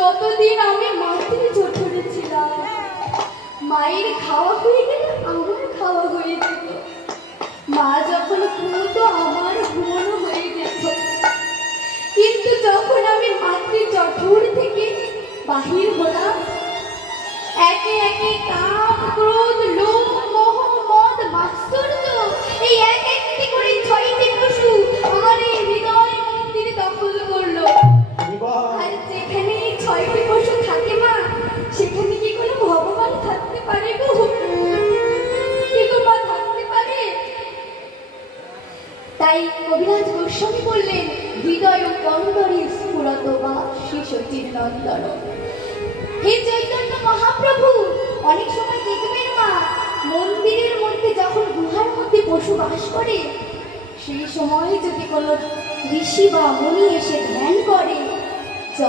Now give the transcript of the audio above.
যতদিন আমি মাতৃ জঠরে ছিলাম, মায়ের খাওয়া হয়ে গেলে আমার খাওয়া হয়ে যেত। মা যখন ঘুমতো আমার ঘুমানো হয়ে যেত। কিন্তু যখন আমি মাতৃ জঠর থেকে বাহির হলাম, একে একে কাম, ক্রোধ, লোভ, মোহ, মদ, মাৎসর্য, এই এক একটি করে 6টি পশু আমার এই হৃদয় মন্দির দখল করলো। আর যেখানে 6টি পশু থাকে মা, সেখানে কি কোনো ভগবান থাকতে পারে গো? কি গো মা, থাকতে পারে? তাই কবিরাজ গোস্বামী বললেন, হৃদয় কন্দরে স্ফুরত বা শিশুটির নন্দন। হে চৈতন্য মহাপ্রভু, অনেক সময় দেখবেন মা, মন্দিরের মধ্যে যখন গুহার মধ্যে পশু বাস করে, সেই সময় যদি কোনো ঋষি বা মুনি এসে ধ্যান করে,